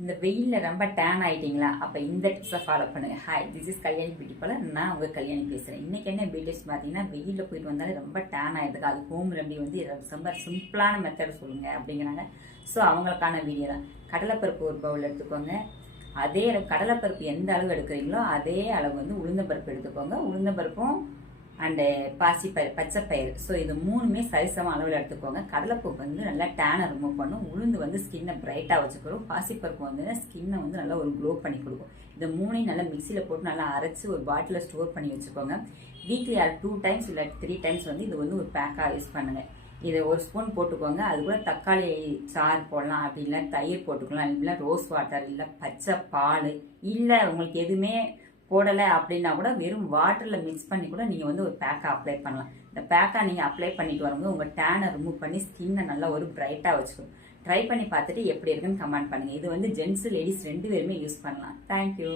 இந்த வெயிலில் ரொம்ப டேன் ஆகிட்டீங்களா? அப்போ இந்த டிப்ஸை ஃபாலோ பண்ணுங்கள். Hi, this is Kalyani beauty parlour. நான் உங்கள் கல்யாணி பேசுகிறேன். இன்றைக்கி என்ன பியூட்டிஸ் பார்த்தீங்கன்னா, வெயிலில் போயிட்டு வந்தாலே ரொம்ப டேன் ஆகிடுது. அது ஹோம் ரெமடி வந்து ரொம்ப சிம்பிளான மெத்தட் சொல்லுங்கள் அப்படிங்கிறாங்க. ஸோ அவங்களுக்கான வீடியோ தான். கடலைப்பருப்பு ஒரு பவுல் எடுத்துக்கோங்க. அதே அளவு கடலைப்பருப்பு எந்த அளவு எடுக்கிறீங்களோ அதே அளவு வந்து உளுந்தம்பருப்பு எடுத்துக்கோங்க. உளுந்தம்பருப்பும் அண்டு பாசிப்பயிறு, பச்சைப்பயிறு. ஸோ இது மூணுமே சரிசம அளவில் எடுத்துக்கோங்க. கடலைப்பருப்பு வந்து நல்லா டேனை ரிமூவ் பண்ணும். உளுந்து வந்து ஸ்கின்னை பிரைட்டாக வச்சுக்கிறோம். பாசிப்பருப்பு வந்து ஸ்கின்னை வந்து நல்லா ஒரு க்ளோ பண்ணி கொடுக்கும். இந்த மூணையும் நல்லா மிக்சியில் போட்டு நல்லா அரைச்சி ஒரு பாட்டிலில் ஸ்டோர் பண்ணி வச்சுக்கோங்க. வீக்லி 2 டைம்ஸ் இல்லை 3 டைம்ஸ் வந்து இது வந்து ஒரு பேக்காக யூஸ் பண்ணுங்கள். இதை ஒரு ஸ்பூன் போட்டுக்கோங்க. அது கூட தக்காளி சாறு போடலாம், அப்படி இல்லை தயிர் போட்டுக்கலாம், இல்லை ரோஸ் வாட்டர், இல்லை பச்சை பால், இல்லை உங்களுக்கு எதுவுமே போடலை அப்படின்னா கூட வெறும் வாட்டரில் மிக்ஸ் பண்ணி கூட நீங்கள் வந்து ஒரு பேக்கை அப்ளை பண்ணலாம். இந்த பேக்கை நீங்கள் அப்ளை பண்ணிட்டு வரும்போது உங்கள் டேனை ரிமூவ் பண்ணி ஸ்கின்னை நல்லா ஒரு பிரைட்டாக வச்சுக்கணும். ட்ரை பண்ணி பார்த்துட்டு எப்படி இருக்குன்னு கமெண்ட் பண்ணுங்கள். இது வந்து ஜென்ஸு லேடிஸ் 2 பேருமே யூஸ் பண்ணலாம். தேங்க்யூ.